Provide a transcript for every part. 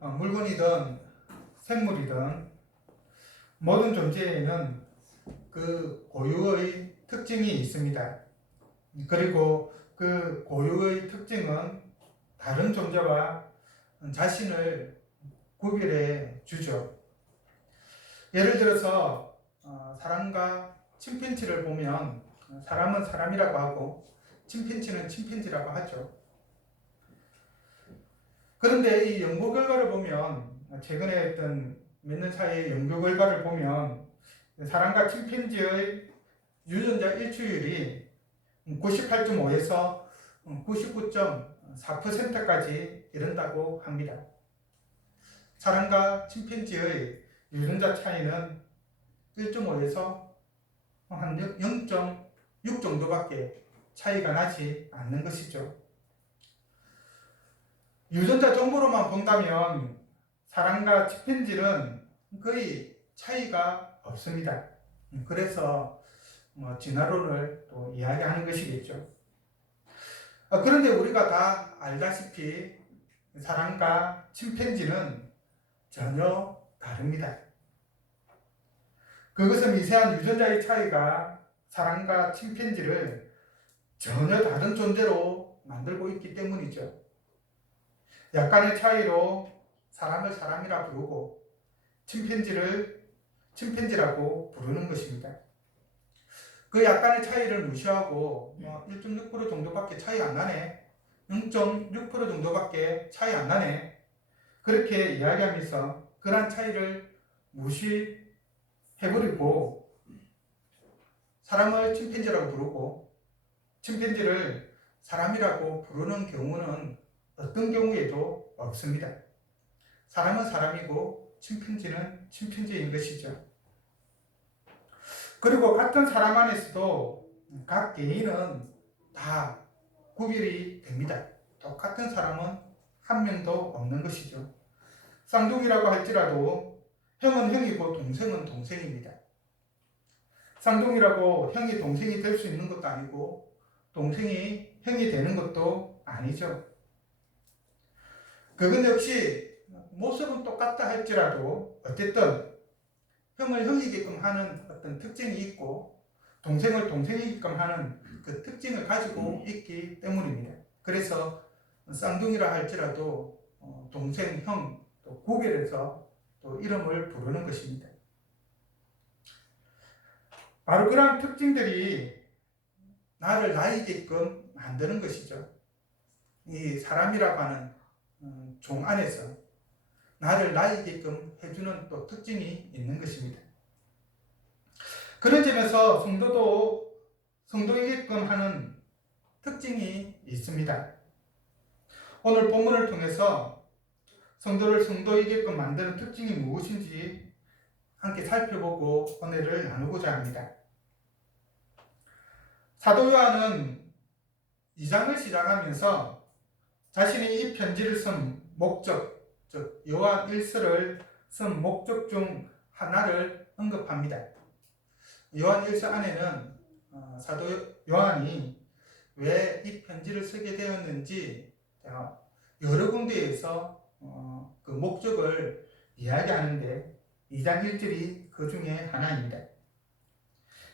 물건이든 생물이든 모든 존재에는 그 고유의 특징이 있습니다. 그리고 그 고유의 특징은 다른 존재와 자신을 구별해 주죠. 예를 들어서 사람과 침팬지를 보면 사람은 사람이라고 하고 침팬지는 침팬지라고 하죠. 그런데 이 연구 결과를 보면 최근에 어떤 몇 년 사이의 연구 결과를 보면 사람과 침팬지의 유전자 일치율이 98.5에서 99.4%까지 이른다고 합니다. 사람과 침팬지의 유전자 차이는 1.5에서 한 0.6 정도밖에 차이가 나지 않는 것이죠. 유전자 정보로만 본다면 사람과 침팬지는 거의 차이가 없습니다. 그래서 진화론을 또 이야기하는 것이겠죠. 그런데 우리가 다 알다시피 사람과 침팬지는 전혀 다릅니다. 그것은 미세한 유전자의 차이가 사람과 침팬지를 전혀 다른 존재로 만들고 있기 때문이죠. 약간의 차이로 사람을 사람이라 부르고 침팬지를 침팬지라고 부르는 것입니다. 그 약간의 차이를 무시하고 1.6% 정도밖에 차이 안 나네, 0.6% 정도밖에 차이 안 나네, 그렇게 이야기하면서 그런 차이를 무시해버리고 사람을 침팬지라고 부르고 침팬지를 사람이라고 부르는 경우는 어떤 경우에도 없습니다. 사람은 사람이고 침팬지는 침팬지인 것이죠. 그리고 같은 사람 안에서도 각 개인은 다 구별이 됩니다. 똑같은 사람은 한 명도 없는 것이죠. 쌍둥이라고 할지라도 형은 형이고 동생은 동생입니다. 쌍둥이라고 형이 동생이 될 수 있는 것도 아니고 동생이 형이 되는 것도 아니죠. 그건 역시 모습은 똑같다 할지라도 어쨌든 형을 형이게끔 하는 어떤 특징이 있고 동생을 동생이게끔 하는 그 특징을 가지고 있기 때문입니다. 그래서 쌍둥이라 할지라도 동생, 형 또 구별해서 또 이름을 부르는 것입니다. 바로 그런 특징들이 나를 나이게끔 만드는 것이죠. 이 사람이라고 하는 종 안에서 나를 나이게끔 해주는 또 특징이 있는 것입니다. 그런 점에서 성도도 성도이게끔 하는 특징이 있습니다. 오늘 본문을 통해서 성도를 성도이게끔 만드는 특징이 무엇인지 함께 살펴보고 은혜를 나누고자 합니다. 사도 요한은 2장을 시작하면서 자신이 이 편지를 쓴 목적, 즉 요한 1서를 쓴 목적 중 하나를 언급합니다. 요한 1서 안에는 사도 요한이 왜 이 편지를 쓰게 되었는지 여러 군데에서 그 목적을 이야기하는데 2장 1절이 그 중에 하나입니다.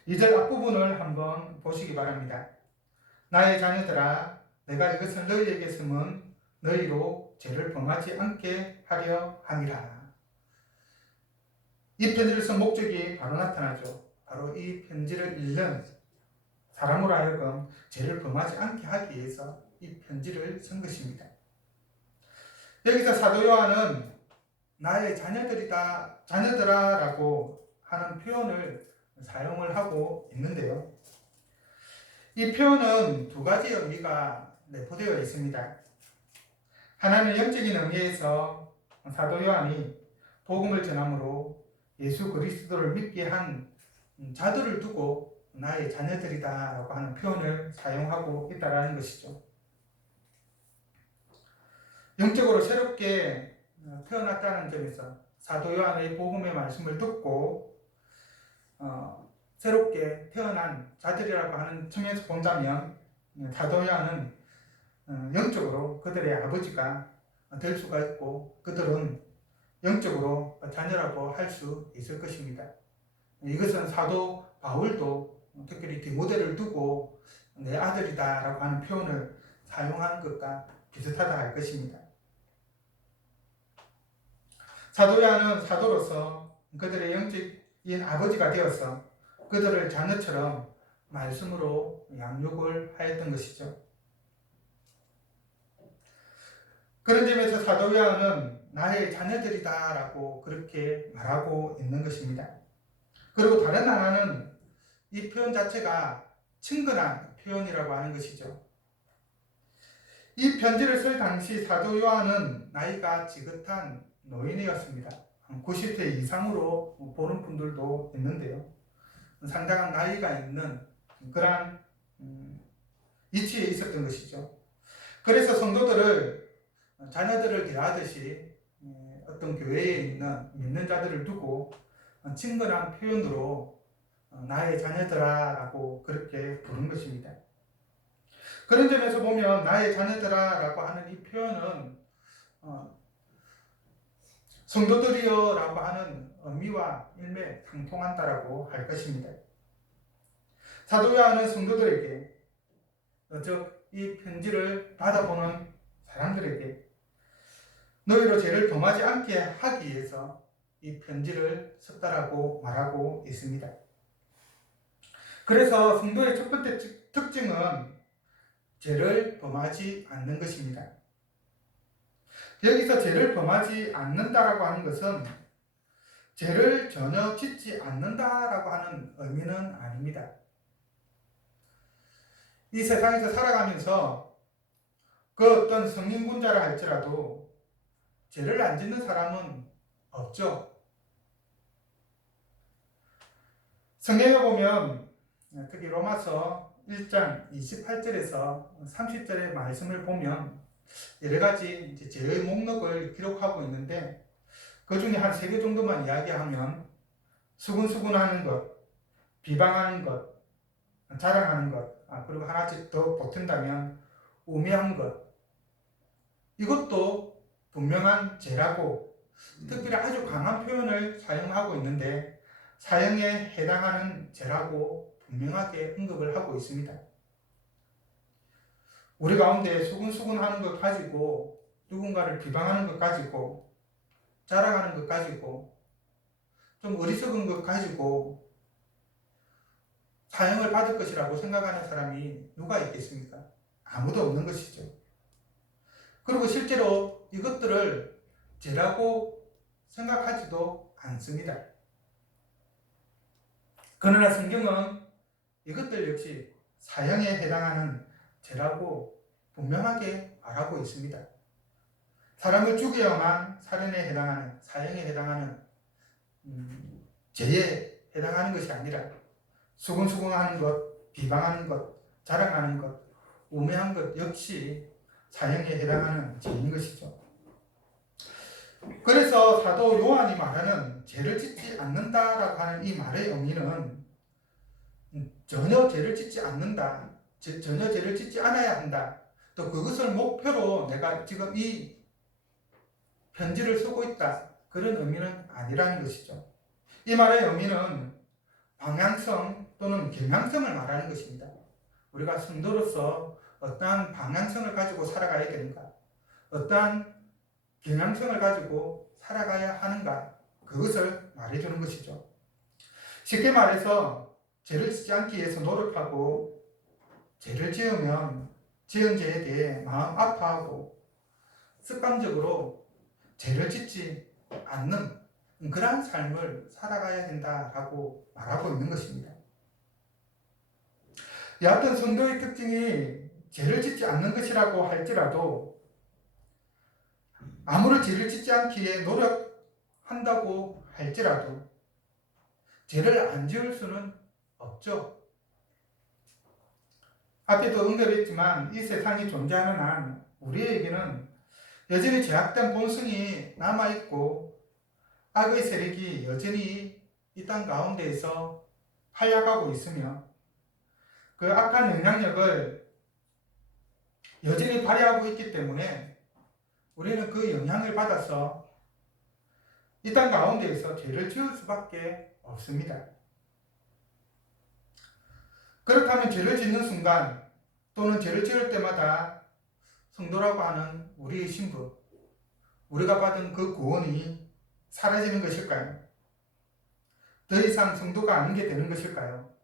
2절 앞부분을 한번 보시기 바랍니다. 나의 자녀들아, 내가 이것을 너희에게 쓰면 너희로 죄를 범하지 않게 하려 함이라. 이 편지를 쓴 목적이 바로 나타나죠. 바로 이 편지를 읽는 사람으로 하여금 죄를 범하지 않게 하기 위해서 이 편지를 쓴 것입니다. 여기서 사도 요한은 나의 자녀들아 라고 하는 표현을 사용을 하고 있는데요. 이 표현은 두 가지 의미가 내포되어 있습니다. 하나는 영적인 의미에서 사도 요한이 복음을 전함으로 예수 그리스도를 믿게 한 자들을 두고 나의 자녀들이다 라고 하는 표현을 사용하고 있다는 것이죠. 영적으로 새롭게 태어났다는 점에서 사도 요한의 복음의 말씀을 듣고 새롭게 태어난 자들이라고 하는 측면에서 본다면 사도 요한은 영적으로 그들의 아버지가 될 수가 있고 그들은 영적으로 자녀라고 할 수 있을 것입니다. 이것은 사도 바울도 특별히 디모데를 두고 내 아들이다라고 하는 표현을 사용한 것과 비슷하다 할 것입니다. 사도 요한은 사도로서 그들의 영적인 아버지가 되어서 그들을 자녀처럼 말씀으로 양육을 하였던 것이죠. 그런 점에서 사도 요한은 나의 자녀들이다라고 그렇게 말하고 있는 것입니다. 그리고 다른 하나는 이 표현 자체가 친근한 표현이라고 하는 것이죠. 이 편지를 쓸 당시 사도 요한은 나이가 지긋한 노인이었습니다. 90세 이상으로 보는 분들도 있는데요. 상당한 나이가 있는 그러한 위치에 있었던 것이죠. 그래서 성도들을 자녀들을 대하듯이 어떤 교회에 있는 믿는 자들을 두고 친근한 표현으로 나의 자녀들아 라고 그렇게 부른 것입니다. 그런 점에서 보면 나의 자녀들아 라고 하는 이 표현은 성도들이여 라고 하는 의미와 일맥상통한다라고 할 것입니다. 사도 요한은 성도들에게, 즉 이 편지를 받아보는 사람들에게 너희로 죄를 범하지 않게 하기 위해서 이 편지를 썼다라고 말하고 있습니다. 그래서 성도의 첫 번째 특징은 죄를 범하지 않는 것입니다. 여기서 죄를 범하지 않는다라고 하는 것은 죄를 전혀 짓지 않는다라고 하는 의미는 아닙니다. 이 세상에서 살아가면서 그 어떤 성인군자라 할지라도 죄를 안 짓는 사람은 없죠. 성경에 보면 특히 로마서 1장 28절에서 30절의 말씀을 보면 여러 가지 죄의 목록을 기록하고 있는데 그 중에 한 3개 정도만 이야기하면 수군수군하는 것, 비방하는 것, 자랑하는 것, 그리고 하나씩 더 보탠다면 우매한 것, 이것도 분명한 죄라고 특별히 아주 강한 표현을 사용하고 있는데 사형에 해당하는 죄라고 분명하게 언급을 하고 있습니다. 우리 가운데 수군수군하는 것 가지고 누군가를 비방하는 것 가지고 자랑하는 것 가지고 좀 어리석은 것 가지고 사형을 받을 것이라고 생각하는 사람이 누가 있겠습니까? 아무도 없는 것이죠. 그리고 실제로 이것들을 죄라고 생각하지도 않습니다. 그러나 성경은 이것들 역시 사형에 해당하는 죄라고 분명하게 말하고 있습니다. 사람을 죽여야만 살인에 해당하는, 사형에 해당하는 죄에 해당하는 것이 아니라 수군수군하는 것, 비방하는 것, 자랑하는 것, 우매한 것 역시 사형에 해당하는 죄인 것이죠. 그래서 사도 요한이 말하는 죄를 짓지 않는다라고 하는 이 말의 의미는 전혀 죄를 짓지 않는다, 전혀 죄를 짓지 않아야 한다, 또 그것을 목표로 내가 지금 이 편지를 쓰고 있다, 그런 의미는 아니라는 것이죠. 이 말의 의미는 방향성 또는 경향성을 말하는 것입니다. 우리가 성도로서 어떠한 방향성을 가지고 살아가야 되는가, 어떠한 경향성을 가지고 살아가야 하는가, 그것을 말해주는 것이죠. 쉽게 말해서 죄를 짓지 않기 위해서 노력하고 죄를 지으면 지은 죄에 대해 마음 아파하고 습관적으로 죄를 짓지 않는 그러한 삶을 살아가야 된다라고 말하고 있는 것입니다. 여하튼 성도의 특징이 죄를 짓지 않는 것이라고 할지라도 아무리 죄를 짓지 않기 위해 노력한다고 할지라도 죄를 안 지을 수는 없죠. 앞에도 언급했지만 이 세상이 존재하는 한 우리에게는 여전히 죄악된 본성이 남아있고 악의 세력이 여전히 이 땅 가운데에서 활약하고 있으며 그 악한 영향력을 여전히 발휘하고 있기 때문에 우리는 그 영향을 받아서 이 땅 가운데에서 죄를 지을 수밖에 없습니다. 그렇다면 죄를 짓는 순간 또는 죄를 지을 때마다 성도라고 하는 우리의 신분, 우리가 받은 그 구원이 사라지는 것일까요? 더 이상 성도가 아니게 되는 것일까요?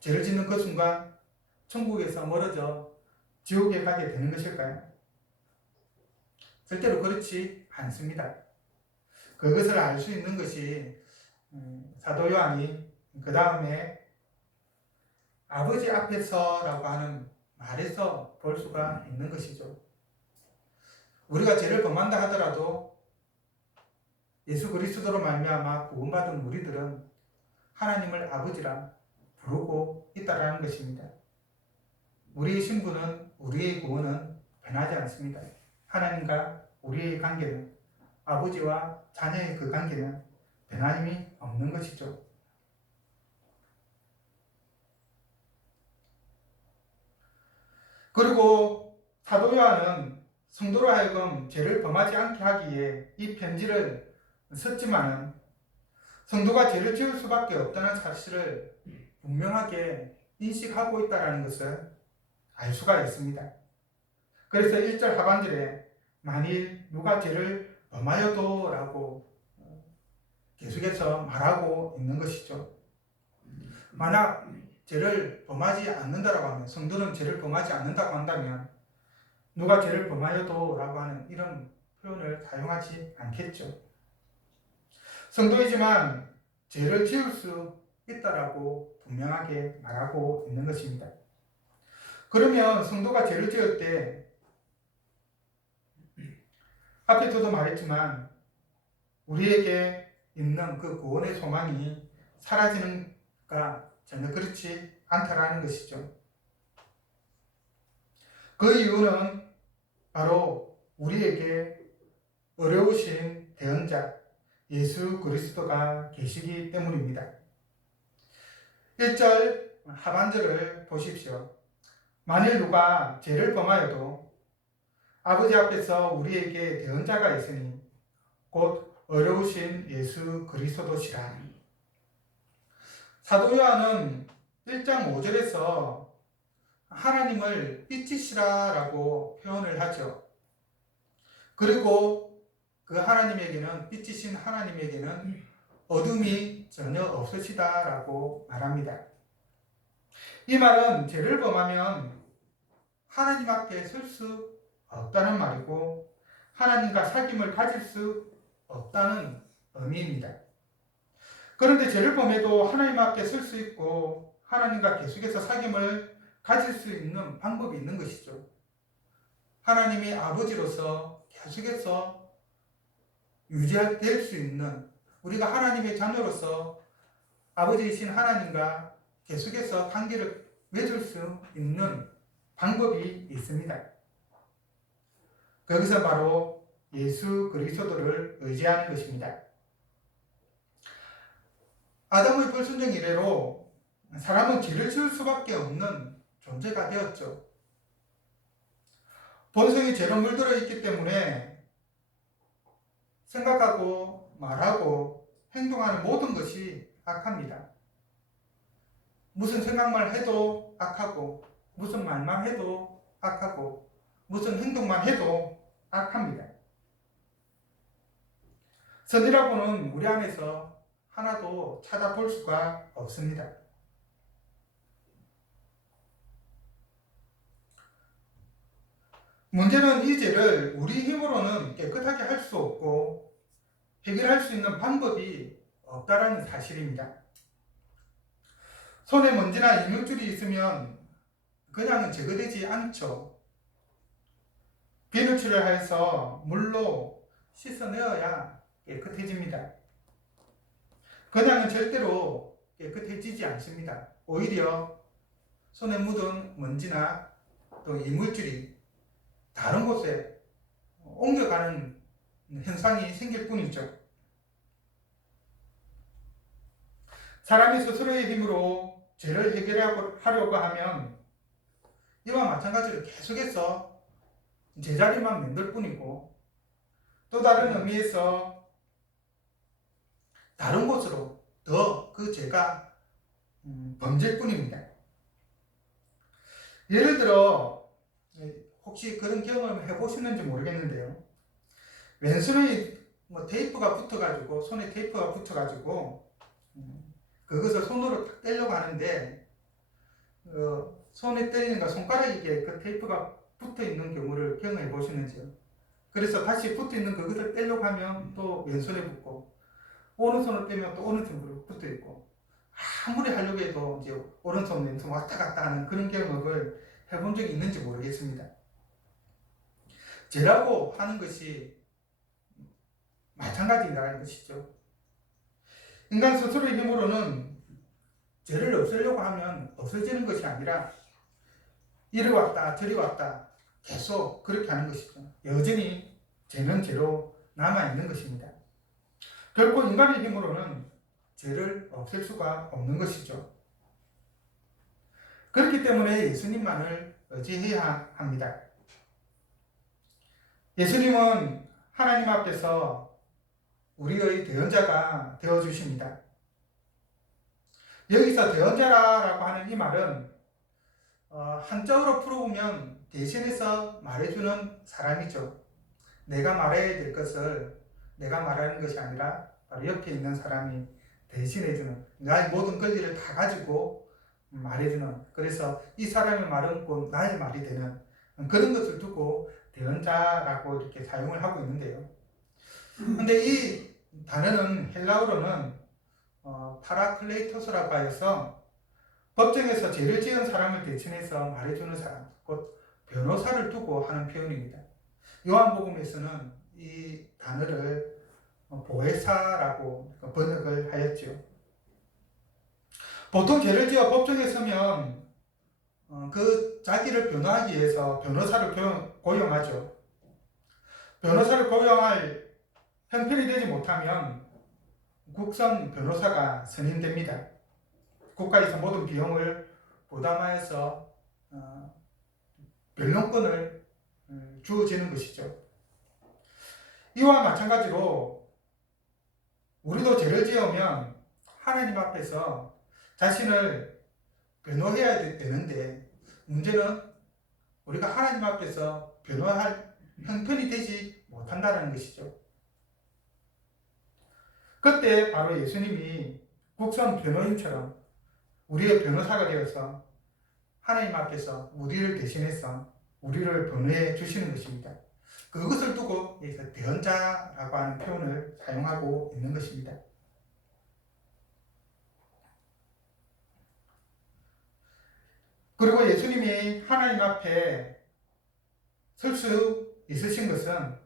죄를 짓는 그 순간 천국에서 멀어져 지옥에 가게 되는 것일까요? 절대로 그렇지 않습니다. 그것을 알 수 있는 것이 사도 요한이 그 다음에 아버지 앞에서라고 하는 말에서 볼 수가 있는 것이죠. 우리가 죄를 범한다 하더라도 예수 그리스도로 말미암아 구원받은 우리들은 하나님을 아버지라 부르고 있다라는 것입니다. 우리의 신분은, 우리의 구원은 변하지 않습니다. 하나님과 우리의 관계는, 아버지와 자녀의 그 관계는 변함이 없는 것이죠. 그리고 사도 요한은 성도로 하여금 죄를 범하지 않게 하기 위해 이 편지를 썼지만은 성도가 죄를 지을 수밖에 없다는 사실을 분명하게 인식하고 있다는 것을 알 수가 있습니다. 그래서 1절 하반절에 만일 누가 죄를 범하여도 라고 계속해서 말하고 있는 것이죠. 만약 죄를 범하지 않는다라고 하면, 성도는 죄를 범하지 않는다고 한다면 누가 죄를 범하여도 라고 하는 이런 표현을 사용하지 않겠죠. 성도이지만 죄를 지을 수 있다라고 분명하게 말하고 있는 것입니다. 그러면 성도가 죄를 지을 때 앞에 저도 말했지만 우리에게 있는 그 구원의 소망이 사라지는가 전혀 그렇지 않다라는 것이죠. 그 이유는 바로 우리에게 어려우신 대언자 예수 그리스도가 계시기 때문입니다. 1절 하반절을 보십시오. 만일 누가 죄를 범하여도 아버지 앞에서 우리에게 대언자가 있으니 곧 어려우신 예수 그리스도시라. 사도 요한은 1장 5절에서 하나님을 빛이시라라고 표현을 하죠. 그리고 그 하나님에게는, 빛이신 하나님에게는 어둠이 전혀 없으시다라고 말합니다. 이 말은 죄를 범하면 하나님 앞에 설 수 없다는 말이고 하나님과 사귐을 가질 수 없다는 의미입니다. 그런데 죄를 범해도 하나님 앞에 설 수 있고 하나님과 계속해서 사귐을 가질 수 있는 방법이 있는 것이죠. 하나님이 아버지로서 계속해서 유지될 수 있는, 우리가 하나님의 자녀로서 아버지이신 하나님과 계속해서 관계를 맺을 수 있는 방법이 있습니다. 거기서 바로 예수 그리스도를 의지하는 것입니다. 아담의 불순종 이래로 사람은 죄를 지을 수밖에 없는 존재가 되었죠. 본성이 죄로 물들어 있기 때문에 생각하고 말하고 행동하는 모든 것이 악합니다. 무슨 생각만 해도 악하고, 무슨 말만 해도 악하고, 무슨 행동만 해도 악합니다. 선이라고는 우리 안에서 하나도 찾아볼 수가 없습니다. 문제는 이 죄를 우리 힘으로는 깨끗하게 할 수 없고 해결할 수 있는 방법이 없다는 사실입니다. 손에 먼지나 이물질이 있으면 그냥은 제거되지 않죠. 비누칠을 해서 물로 씻어내어야 깨끗해집니다. 그냥은 절대로 깨끗해지지 않습니다. 오히려 손에 묻은 먼지나 또 이물질이 다른 곳에 옮겨가는 현상이 생길 뿐이죠. 사람이 스스로의 힘으로 죄를 해결하려고 하면 이와 마찬가지로 계속해서 제자리만 만들 뿐이고, 또 다른 의미에서 다른 곳으로 더 그 죄가 번질 뿐입니다. 예를 들어 혹시 그런 경험을 해보시는지 모르겠는데요. 왼손에 테이프가 붙어가지고, 손에 테이프가 붙어가지고 그것을 손으로 탁 떼려고 하는데 손에 떼니까 손가락에 그 테이프가 붙어 있는 경우를 경험해 보시는지요? 그래서 다시 붙어 있는 그것을 떼려고 하면 또 왼손에 붙고, 오른손을 떼면 또 오른손으로 붙어 있고, 아무리 하려고 해도 이제 오른손 왼손 왔다 갔다 하는 그런 경험을 해본 적이 있는지 모르겠습니다. 죄라고 하는 것이 마찬가지라는 것이죠. 인간 스스로의 힘으로는 죄를 없애려고 하면 없어지는 것이 아니라 이리 왔다 저리 왔다 계속 그렇게 하는 것이죠. 여전히 죄는 죄로 남아있는 것입니다. 결코 인간의 힘으로는 죄를 없앨 수가 없는 것이죠. 그렇기 때문에 예수님만을 의지해야 합니다. 예수님은 하나님 앞에서 우리의 대언자가 되어주십니다. 여기서 대언자라고 하는 이 말은 한자어로 풀어보면 대신해서 말해주는 사람이죠. 내가 말해야 될 것을 내가 말하는 것이 아니라 바로 옆에 있는 사람이 대신해주는, 나의 모든 권리를 다 가지고 말해주는, 그래서 이 사람의 말은 곧 나의 말이 되는 그런 것을 두고 대언자라고 이렇게 사용을 하고 있는데요. 근데 이 단어는 헬라어로는 파라클레이토스라고 하여서 법정에서 죄를 지은 사람을 대신해서 말해주는 사람, 곧 변호사를 두고 하는 표현입니다. 요한복음에서는 이 단어를 보혜사라고 번역을 하였죠. 보통 죄를 지어 법정에 서면 그 자기를 변호하기 위해서 변호사를 고용하죠. 변호사를 고용할 형편이 되지 못하면 국선 변호사가 선임됩니다. 국가에서 모든 비용을 부담하여서 변론권을 주어지는 것이죠. 이와 마찬가지로 우리도 죄를 지으면 하나님 앞에서 자신을 변호해야 되는데, 문제는 우리가 하나님 앞에서 변호할 형편이 되지 못한다는 것이죠. 그때 바로 예수님이 국선 변호인처럼 우리의 변호사가 되어서 하나님 앞에서 우리를 대신해서 우리를 변호해 주시는 것입니다. 그것을 두고 여기서 대언자라고 하는 표현을 사용하고 있는 것입니다. 그리고 예수님이 하나님 앞에 설 수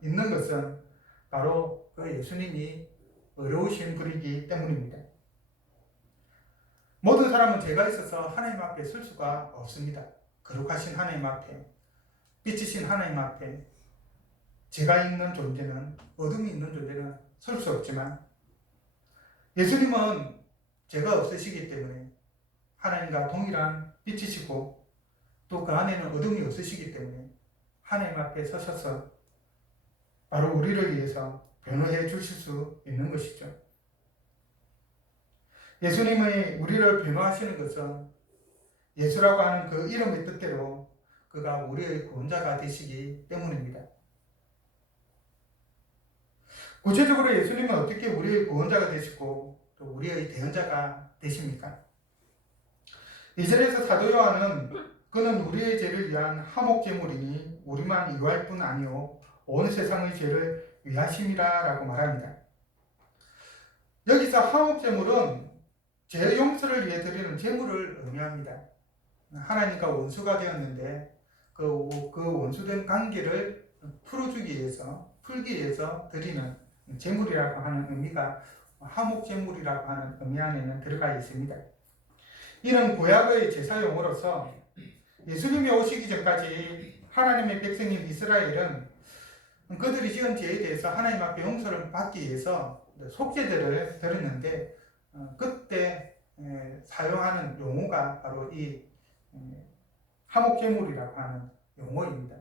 있는 것은 바로 그 예수님이 어려우신 분이기 때문입니다. 모든 사람은 죄가 있어서 하나님 앞에 설 수가 없습니다. 거룩하신 하나님 앞에, 빛이신 하나님 앞에 죄가 있는 존재는, 어둠이 있는 존재는 설 수 없지만, 예수님은 죄가 없으시기 때문에 하나님과 동일한 빛이시고 또 그 안에는 어둠이 없으시기 때문에 하나님 앞에 서셔서 바로 우리를 위해서 변호해 주실 수 있는 것이죠. 예수님의 우리를 변호하시는 것은 예수라고 하는 그 이름의 뜻대로 그가 우리의 구원자가 되시기 때문입니다. 구체적으로 예수님은 어떻게 우리의 구원자가 되시고 또 우리의 대언자가 되십니까? 2절에서 사도 요한은 그는 우리의 죄를 위한 화목제물이니 우리만 위할 뿐 아니요 온 세상의 죄를 위하심이라 라고 말합니다. 여기서 화목제물은 죄 용서를 위해 드리는 제물을 의미합니다. 하나님과 원수가 되었는데 그 원수된 관계를 풀기 위해서 드리는 제물이라고 하는 의미가 화목제물이라고 하는 의미 안에는 들어가 있습니다. 이는 구약의 제사용으로서 예수님이 오시기 전까지 하나님의 백성인 이스라엘은 그들이 지은 죄에 대해서 하나님 앞에 용서를 받기 위해서 속죄제를 드렸는데, 그때 사용하는 용어가 바로 이 화목제물이라고 하는 용어입니다.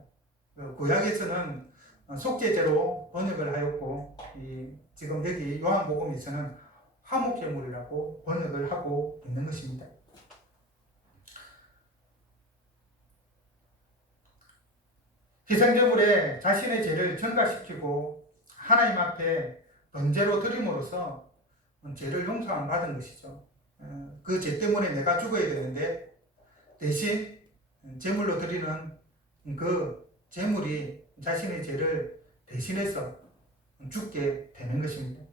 구약에서는 속죄제로 번역을 하였고, 지금 여기 요한복음에서는 화목제물이라고 번역을 하고 있는 것입니다. 희생제물에 자신의 죄를 전가시키고 하나님 앞에 번제로 드림으로써 죄를 용서함 받은 것이죠. 그 죄 때문에 내가 죽어야 되는데 대신 제물로 드리는 그 제물이 자신의 죄를 대신해서 죽게 되는 것입니다.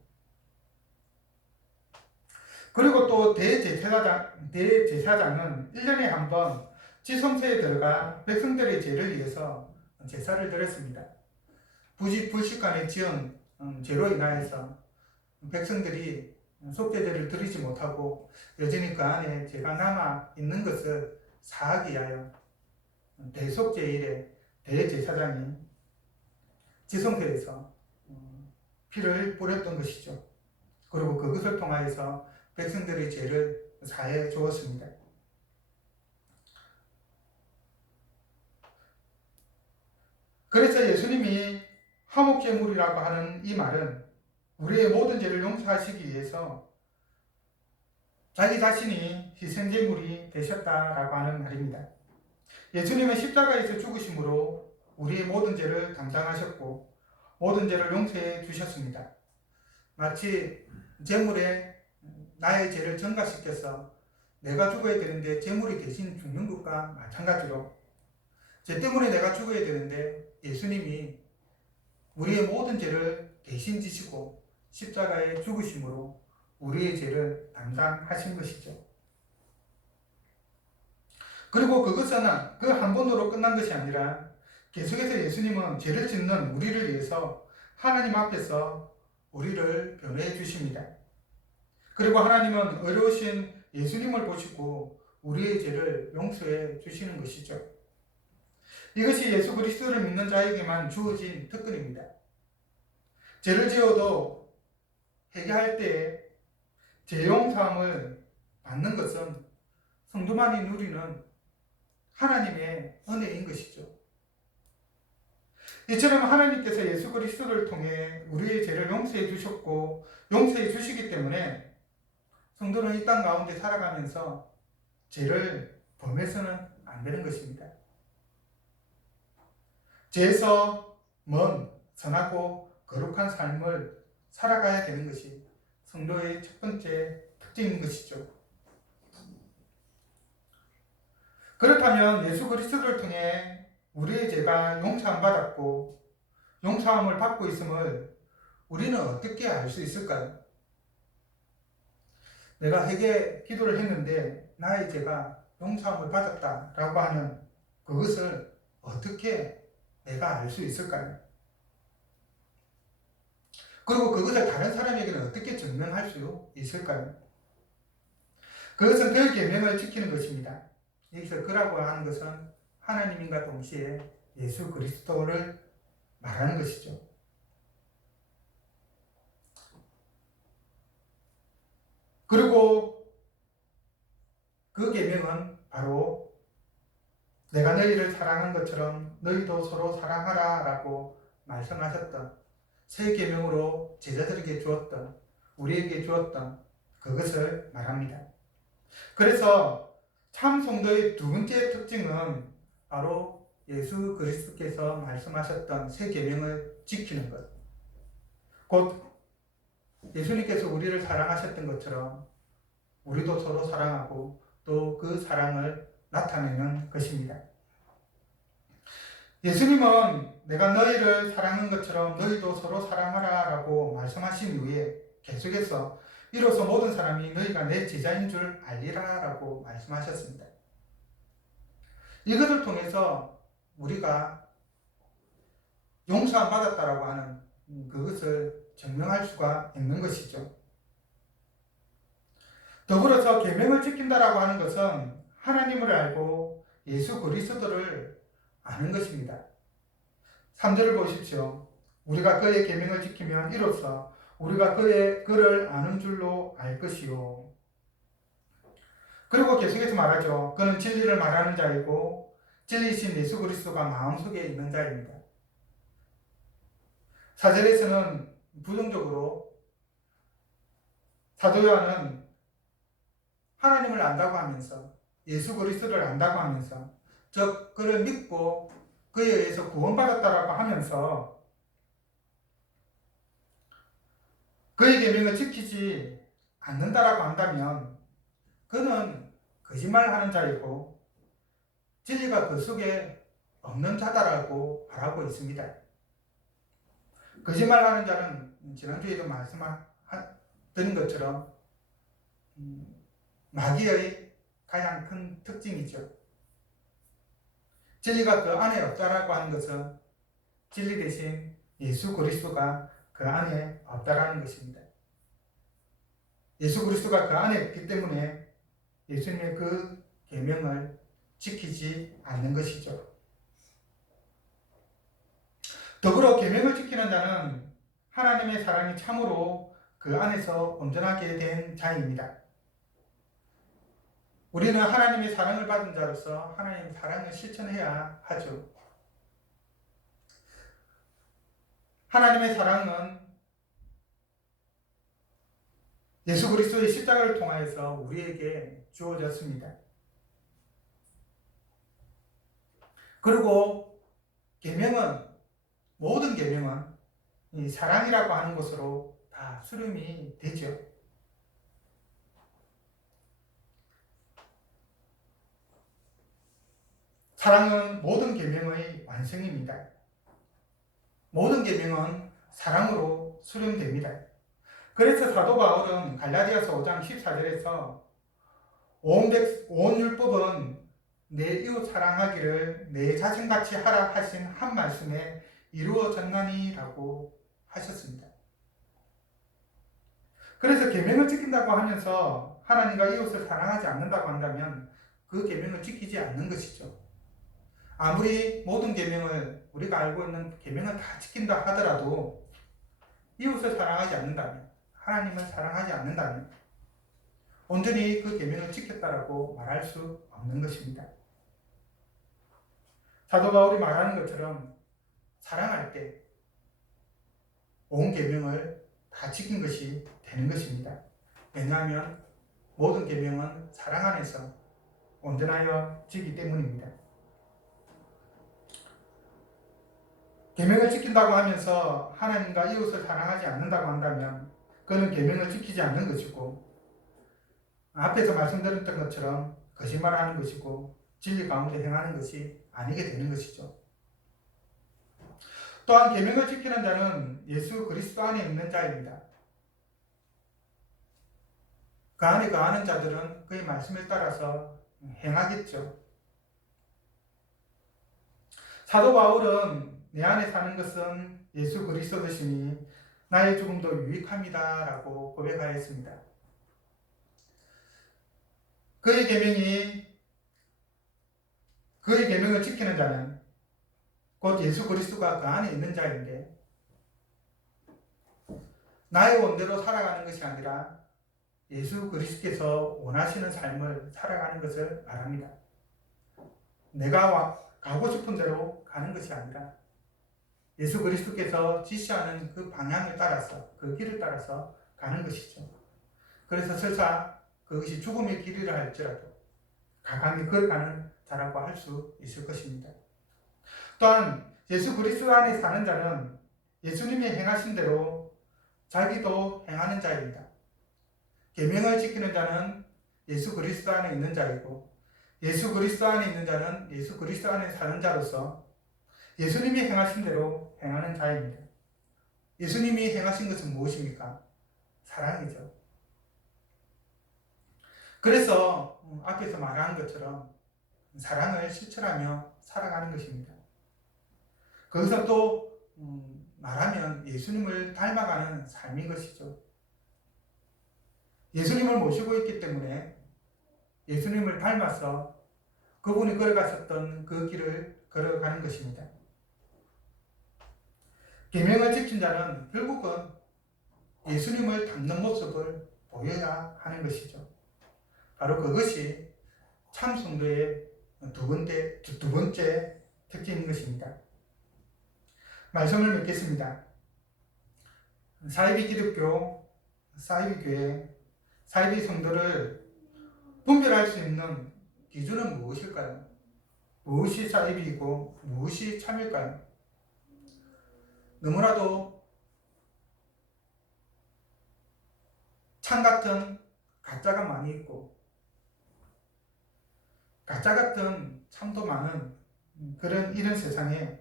그리고 또 대제사장은 1년에 한 번 지성소에 들어가 백성들의 죄를 위해서 제사를 드렸습니다. 불식간에 지은 죄로 인하여서 백성들이 속죄제를 드리지 못하고 여전히 그 안에 죄가 남아 있는 것을 사하기 위하여 대속죄일에 대제사장이 지성소에서 피를 뿌렸던 것이죠. 그리고 그것을 통하여서 백성들의 죄를 사해 주었습니다. 그래서 예수님이 화목제물이라고 하는 이 말은 우리의 모든 죄를 용서하시기 위해서 자기 자신이 희생제물이 되셨다라고 하는 말입니다. 예수님은 십자가에서 죽으심으로 우리의 모든 죄를 담당하셨고 모든 죄를 용서해 주셨습니다. 마치 제물에 나의 죄를 전가시켜서 내가 죽어야 되는데 제물이 대신 죽는 것과 마찬가지로 죄 때문에 내가 죽어야 되는데 예수님이 우리의 모든 죄를 대신 지시고 십자가에 죽으심으로 우리의 죄를 담당하신 것이죠. 그리고 그것은 그 한 번으로 끝난 것이 아니라 계속해서 예수님은 죄를 짓는 우리를 위해서 하나님 앞에서 우리를 변호해 주십니다. 그리고 하나님은 어려우신 예수님을 보시고 우리의 죄를 용서해 주시는 것이죠. 이것이 예수 그리스도를 믿는 자에게만 주어진 특권입니다. 죄를 지어도 회개할 때에 죄 용서함을 받는 것은 성도만이 누리는 하나님의 은혜인 것이죠. 이처럼 하나님께서 예수 그리스도를 통해 우리의 죄를 용서해 주셨고 용서해 주시기 때문에 성도는 이 땅 가운데 살아가면서 죄를 범해서는 안 되는 것입니다. 죄에서 먼 선하고 거룩한 삶을 살아가야 되는 것이 성도의 첫 번째 특징인 것이죠. 그렇다면 예수 그리스도를 통해 우리의 죄가 용서함 받았고 용서함을 받고 있음을 우리는 어떻게 알 수 있을까요? 내가 회개 기도를 했는데 나의 죄가 용서함을 받았다라고 하는 그것을 어떻게 내가 알 수 있을까요? 그리고 그것을 다른 사람에게는 어떻게 증명할 수 있을까요? 그것은 그 계명을 지키는 것입니다. 여기서 그라고 하는 것은 하나님과 동시에 예수 그리스도를 말하는 것이죠. 그리고 그 계명은 바로 내가 너희를 사랑한 것처럼 너희도 서로 사랑하라 라고 말씀하셨던 새 계명으로 제자들에게 주었던 우리에게 주었던 그것을 말합니다. 그래서 참 성도의 두 번째 특징은 바로 예수 그리스도께서 말씀하셨던 새 계명을 지키는 것. 곧 예수님께서 우리를 사랑하셨던 것처럼 우리도 서로 사랑하고 또 그 사랑을 나타내는 것입니다. 예수님은 내가 너희를 사랑한 것처럼 너희도 서로 사랑하라 라고 말씀하신 후에 계속해서 이로써 모든 사람이 너희가 내 제자인 줄 알리라 라고 말씀하셨습니다. 이것을 통해서 우리가 용서함 받았다라고 하는 그것을 증명할 수가 있는 것이죠. 더불어서 계명을 지킨다라고 하는 것은 하나님을 알고 예수 그리스도를 아는 것입니다. 3절을 보십시오. 우리가 그의 계명을 지키면 이로써 우리가 그를 아는 줄로 알 것이요. 그리고 계속해서 말하죠. 그는 진리를 말하는 자이고 진리이신 예수 그리스도가 마음속에 있는 자입니다. 4절에서는 부정적으로 사도 요한은 하나님을 안다고 하면서 예수 그리스도를 안다고 하면서 즉 그를 믿고 그에 의해서 구원받았다라고 하면서 그의 계명을 지키지 않는다라고 한다면 그는 거짓말하는 자이고 진리가 그 속에 없는 자다라고 말하고 있습니다. 거짓말하는 자는 지난주에도 말씀드린 것처럼 마귀의 가장 큰 특징이죠. 진리가 그 안에 없다라고 하는 것은 진리 대신 예수 그리스도가 그 안에 없다라는 것입니다. 예수 그리스도가 그 안에 있기 때문에 예수님의 그 계명을 지키지 않는 것이죠. 더불어 계명을 지키는 자는 하나님의 사랑이 참으로 그 안에서 온전하게 된 자입니다. 우리는 하나님의 사랑을 받은 자로서 하나님의 사랑을 실천해야 하죠. 하나님의 사랑은 예수 그리스도의 십자가를 통하여서 우리에게 주어졌습니다. 그리고 계명은 모든 계명은 이 사랑이라고 하는 것으로 다 수렴이 되죠. 사랑은 모든 계명의 완성입니다. 모든 계명은 사랑으로 수렴됩니다. 그래서 사도 바울은 갈라디아서 5장 14절에서 온 율법은 내 이웃 사랑하기를 내 자신같이 하라 하신 한 말씀에 이루어졌나니라고 하셨습니다. 그래서 계명을 지킨다고 하면서 하나님과 이웃을 사랑하지 않는다고 한다면 그 계명을 지키지 않는 것이죠. 아무리 모든 계명을 우리가 알고 있는 계명을 다 지킨다 하더라도 이웃을 사랑하지 않는다면, 하나님을 사랑하지 않는다면 온전히 그 계명을 지켰다라고 말할 수 없는 것입니다. 사도 바울이 말하는 것처럼 사랑할 때 온 계명을 다 지킨 것이 되는 것입니다. 왜냐하면 모든 계명은 사랑 안에서 온전하여지기 때문입니다. 계명을 지킨다고 하면서 하나님과 이웃을 사랑하지 않는다고 한다면 그는 계명을 지키지 않는 것이고 앞에서 말씀드렸던 것처럼 거짓말하는 것이고 진리 가운데 행하는 것이 아니게 되는 것이죠. 또한 계명을 지키는 자는 예수 그리스도 안에 있는 자입니다. 그 안에 거하는 자들은 그의 말씀을 따라서 행하겠죠. 사도 바울은 내 안에 사는 것은 예수 그리스도시니 나의 죽음도 유익합니다 라고 고백하였습니다. 그의 계명을 지키는 자는 곧 예수 그리스도가 그 안에 있는 자인데 나의 원대로 살아가는 것이 아니라 예수 그리스도께서 원하시는 삶을 살아가는 것을 말합니다. 내가 가고 싶은 대로 가는 것이 아니라 예수 그리스도께서 지시하는 그 방향을 따라서 그 길을 따라서 가는 것이죠. 그래서 설사 그것이 죽음의 길이라 할지라도 가감히 걸어가는 자라고 할 수 있을 것입니다. 또한 예수 그리스도 안에 사는 자는 예수님이 행하신 대로 자기도 행하는 자입니다. 계명을 지키는 자는 예수 그리스도 안에 있는 자이고 예수 그리스도 안에 있는 자는 예수 그리스도 안에 사는 자로서 예수님이 행하신 대로 행하는 자입니다. 예수님이 행하신 것은 무엇입니까? 사랑이죠. 그래서 앞에서 말한 것처럼 사랑을 실천하며 살아가는 것입니다. 거기서 또 말하면 예수님을 닮아가는 삶인 것이죠. 예수님을 모시고 있기 때문에 예수님을 닮아서 그분이 걸어가셨던 그 길을 걸어가는 것입니다. 계명을 지킨 자는 결국은 예수님을 닮는 모습을 보여야 하는 것이죠. 바로 그것이 참 성도의 두 번째 특징인 것입니다. 말씀을 맺겠습니다. 사이비 기독교, 사이비 교회, 사이비 성도를 분별할 수 있는 기준은 무엇일까요? 무엇이 사이비이고 무엇이 참일까요? 너무나도 참 같은 가짜가 많이 있고 가짜 같은 참도 많은 이런 세상에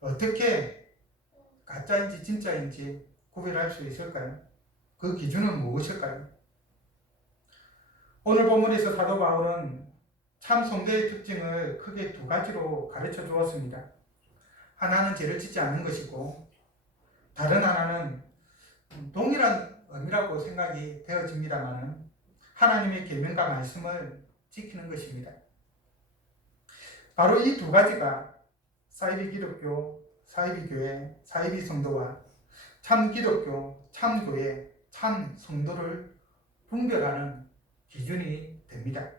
어떻게 가짜인지 진짜인지 구별할 수 있을까요? 그 기준은 무엇일까요? 오늘 본문에서 사도 바울은 참 성도의 특징을 크게 두 가지로 가르쳐 주었습니다. 하나는 죄를 짓지 않는 것이고 다른 하나는 동일한 의미라고 생각이 되어집니다만 하나님의 계명과 말씀을 지키는 것입니다. 바로 이 두 가지가 사이비 기독교, 사이비 교회, 사이비 성도와 참 기독교, 참 교회, 참 성도를 분별하는 기준이 됩니다.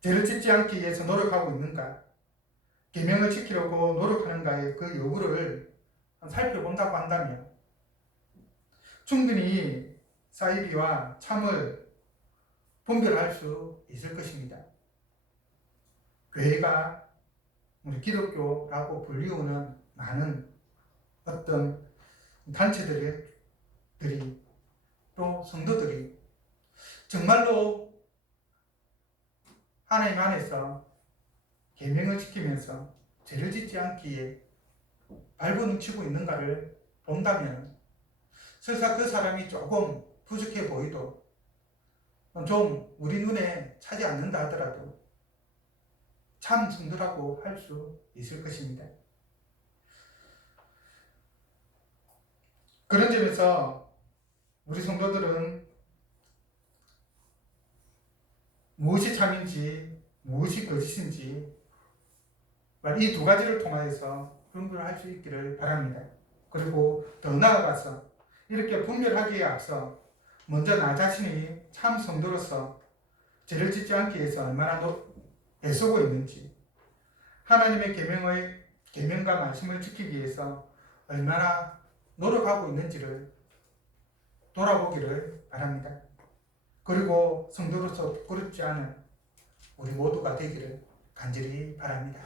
죄를 짓지 않기 위해서 노력하고 있는가? 계명을 지키려고 노력하는가의 그 여부를 살펴본다고 한다면 충분히 사이비와 참을 분별할 수 있을 것입니다. 교회가 우리 기독교라고 불리우는 많은 어떤 단체들이 또 성도들이 정말로 하나님 안에서 계명을 지키면서 죄를 짓지 않기에 발버둥치고 있는가를 본다면 설사 그 사람이 조금 부족해 보이도 좀 우리 눈에 차지 않는다 하더라도 참 성도라고 할 수 있을 것입니다. 그런 점에서 우리 성도들은 무엇이 참인지 무엇이 거짓인지 이 두 가지를 통하여서 분별할 수 있기를 바랍니다. 그리고 더 나아가서 이렇게 분별하기에 앞서 먼저 나 자신이 참 성도로서 죄를 짓지 않기 위해서 얼마나 애쓰고 있는지, 하나님의 계명과 말씀을 지키기 위해서 얼마나 노력하고 있는지를 돌아보기를 바랍니다. 그리고 성도로서 부끄럽지 않은 우리 모두가 되기를 간절히 바랍니다.